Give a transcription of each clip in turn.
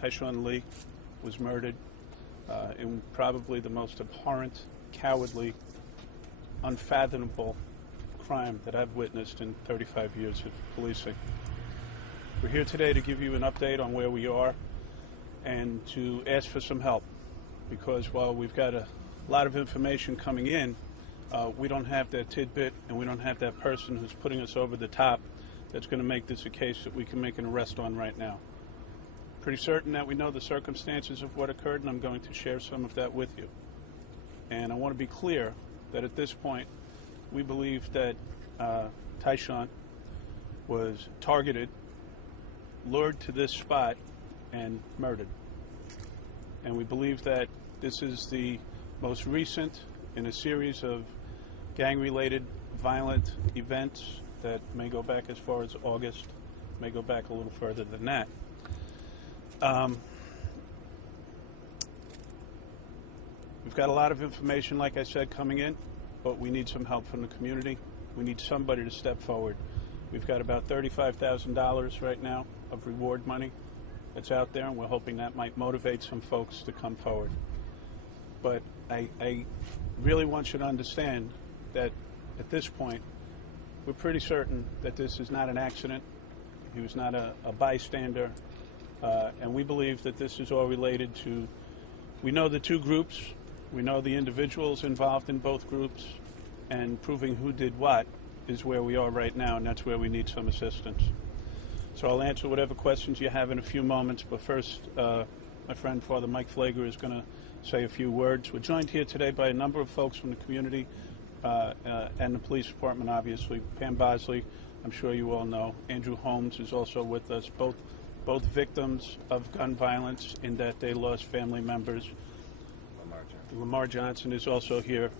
Tyshawn Lee was murdered in probably the most abhorrent, cowardly, unfathomable crime that I've witnessed in 35 years of policing. We're here today to give you an update on where we are and to ask for some help, because while we've got a lot of information coming in, we don't have that tidbit and we don't have that person who's putting us over the top that's going to make this a case that we can make an arrest on right now. Pretty certain that we know the circumstances of what occurred, and I'm going to share some of that with you. And I want to be clear that at this point, we believe that Tyshawn was targeted, lured to this spot, and murdered. And we believe that this is the most recent in a series of gang-related violent events that may go back as far as August, may go back a little further than that. We've got a lot of information, like I said, coming in, but we need some help from the community. We need somebody to step forward. We've got about $35,000 right now of reward money that's out there, and we're hoping that might motivate some folks to come forward. But I really want you to understand that at this point, we're pretty certain that this is not an accident. He was not a bystander. And we believe that this is all related to, we know the two groups, we know the individuals involved in both groups, and proving who did what is where we are right now, and that's where we need some assistance. So I'll answer whatever questions you have in a few moments, but first, my friend Father Mike Flager is going to say a few words. We're joined here today by a number of folks from the community and the police department, obviously. Pam Bosley, I'm sure you all know. Andrew Holmes is also with us, both victims of gun violence in that they lost family members. Lamar Johnson is also here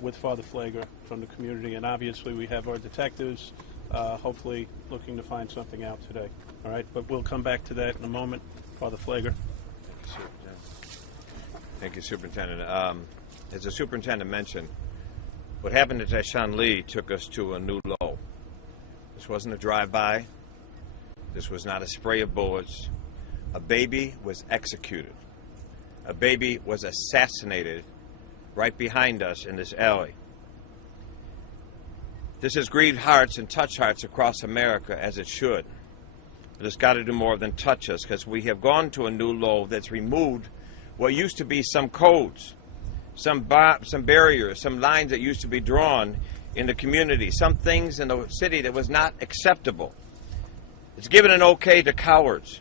with Father Flager from the community, and obviously we have our detectives hopefully looking to find something out today. All right, but we'll come back to that in a moment. Father Flager. Thank you, Superintendent. As the Superintendent mentioned, what happened to Tyshawn Lee took us to a new low. This wasn't a drive-by. This was not a spray of bullets. A baby was executed. A baby was assassinated right behind us in this alley. This has grieved hearts and touched hearts across America, as it should. But it's got to do more than touch us, because we have gone to a new low that's removed what used to be some codes, some barriers, some lines that used to be drawn in the community, some things in the city that was not acceptable. It's given an okay to cowards.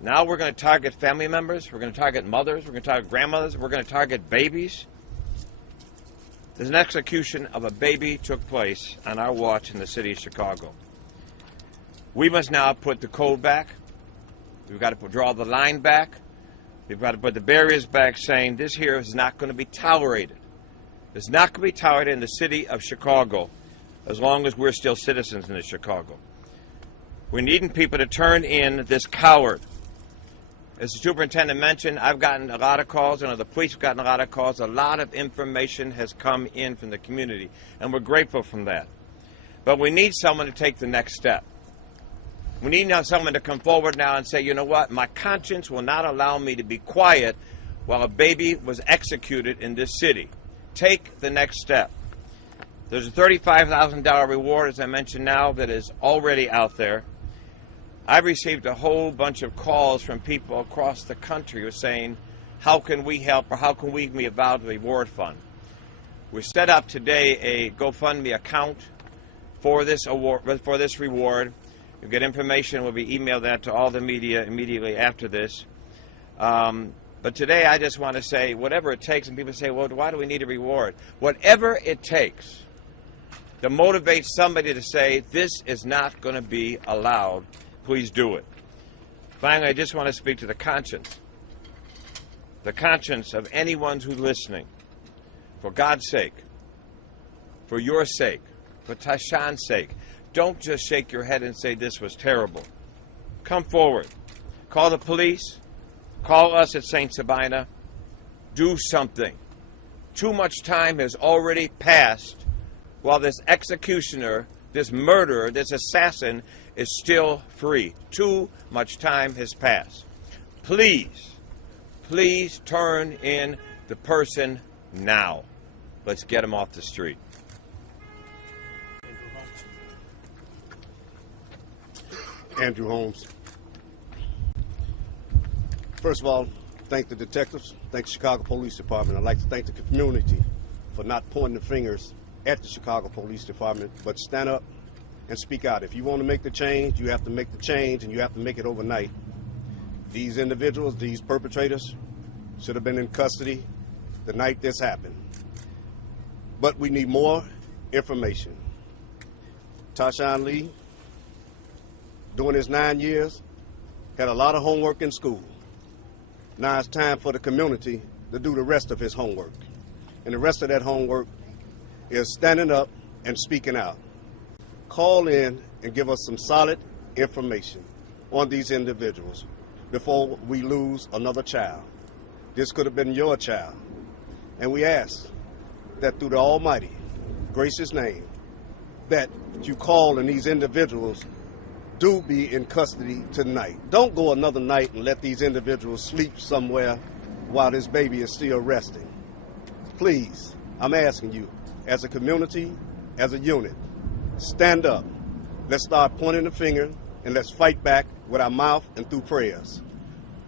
Now we're going to target family members, we're going to target mothers, we're going to target grandmothers, we're going to target babies. There's an execution of a baby took place on our watch in the city of Chicago. We must now put the code back. We've got to draw the line back. We've got to put the barriers back, saying this here is not going to be tolerated. It's not going to be tolerated in the city of Chicago as long as we're still citizens in the Chicago. We're needing people to turn in this coward. As the superintendent mentioned, I've gotten a lot of calls, and the police have gotten a lot of calls. A lot of information has come in from the community, and we're grateful for that. But we need someone to take the next step. We need now someone to come forward now and say, you know what, my conscience will not allow me to be quiet while a baby was executed in this city. Take the next step. There's a $35,000 reward, as I mentioned now, that is already out there. I've received a whole bunch of calls from people across the country who are saying, how can we help, or how can we be involved in the reward fund? We set up today a GoFundMe account for this award, for this reward. You'll get information. We'll be emailed that to all the media immediately after this. But today I just want to say, whatever it takes, and people say, well, why do we need a reward? Whatever it takes to motivate somebody to say, this is not going to be allowed, please do it. Finally, I just want to speak to the conscience of anyone who's listening. For God's sake, for your sake, for Tyshawn's sake, don't just shake your head and say this was terrible. Come forward. Call the police. Call us at St. Sabina. Do something. Too much time has already passed while this executioner, this murderer, this assassin is still free. Too much time has passed. please, please turn in the person now. Let's get him off the street. Andrew Holmes. First of all, thank the detectives, thank the Chicago Police Department. I'd like to thank the community for not pointing the fingers at the Chicago Police Department, but stand up and speak out. If you want to make the change, you have to make the change, and you have to make it overnight. These individuals, these perpetrators, should have been in custody the night this happened. But we need more information. Tyshawn Lee, during his 9 years, had a lot of homework in school. Now it's time for the community to do the rest of his homework. And the rest of that homework is standing up and speaking out. Call in and give us some solid information on these individuals before we lose another child. This could have been your child. And we ask that through the almighty, gracious name, that you call and these individuals do be in custody tonight. Don't go another night and let these individuals sleep somewhere while this baby is still resting. Please, I'm asking you, as a community, as a unit, stand up. Let's start pointing the finger and let's fight back with our mouth and through prayers.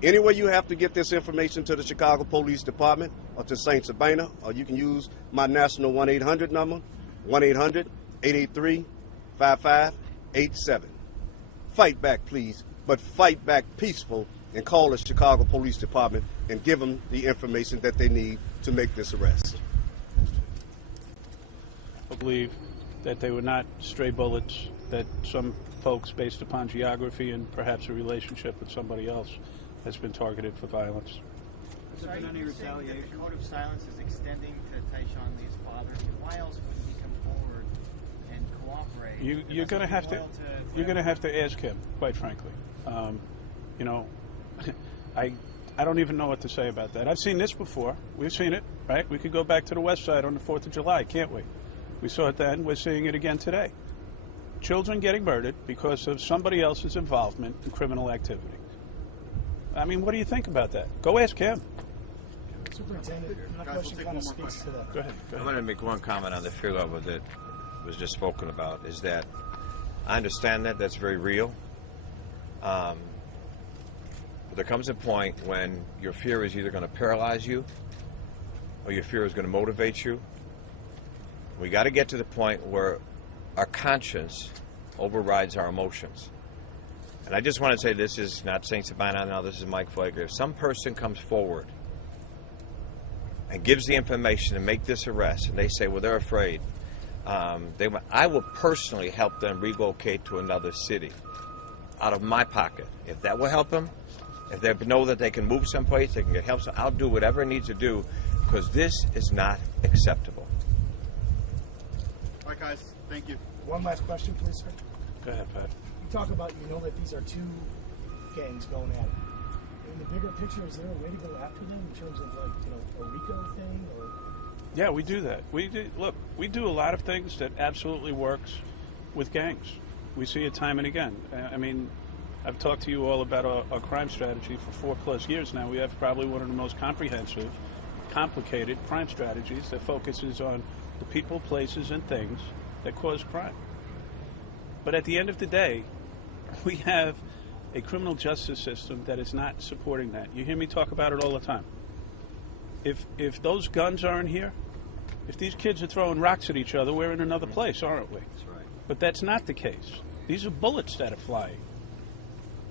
Any way you have to get this information to the Chicago Police Department or to St. Sabina, or you can use my national 1-800 number, 1-800-883-5587. Fight back, please, but fight back peaceful and call the Chicago Police Department and give them the information that they need to make this arrest. I believe that they were not stray bullets, that some folks, based upon geography and perhaps a relationship with somebody else, has been targeted for violence. Has there been any retaliation? The code of silence is extending to Tyshawn Lee's father. Why else wouldn't he come forward and cooperate? You're going to have to. You're going to have to ask him, quite frankly. You know, I don't even know what to say about that. I've seen this before. We've seen it, right? We could go back to the West Side on the 4th of July, can't we? We saw it then. We're seeing it again today. Children getting murdered because of somebody else's involvement in criminal activity. I mean, what do you think about that? Go ask him. Superintendent, my question kind of speaks to that. Go ahead. I'm going to make one comment on the fear level that was just spoken about, is that I understand that that's very real. But there comes a point when your fear is either going to paralyze you or your fear is going to motivate you. We got to get to the point where our conscience overrides our emotions. And I just want to say, this is not St. Sabina now, this is Mike Flagler. If some person comes forward and gives the information to make this arrest, and they say, well, they're afraid, I will personally help them relocate to another city out of my pocket. If that will help them, if they know that they can move someplace, they can get help, so I'll do whatever it needs to do, because this is not acceptable. All right, guys, thank you. One last question, please, sir. Go ahead, Pat. You talk about, you know that these are two gangs going at it. In the bigger picture, is there a way to go after them in terms of, like, you know, a RICO thing? Or? Yeah, we do that. Look, we do a lot of things that absolutely works with gangs. We see it time and again. I mean, I've talked to you all about our crime strategy for 4+ years now. We have probably one of the most comprehensive, complicated crime strategies that focuses on the people, places, and things that cause crime. But at the end of the day, we have a criminal justice system that is not supporting that. You hear me talk about it all the time. If those guns aren't here, if these kids are throwing rocks at each other, we're in another place, aren't we? That's right. But that's not the case. These are bullets that are flying.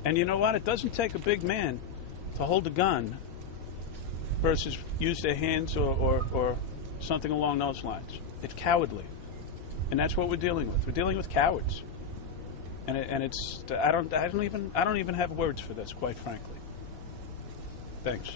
And you know what? It doesn't take a big man to hold a gun versus use their hands or something along those lines. It's cowardly. And that's what we're dealing with. We're dealing with cowards. And it's I don't even have words for this, quite frankly. Thanks.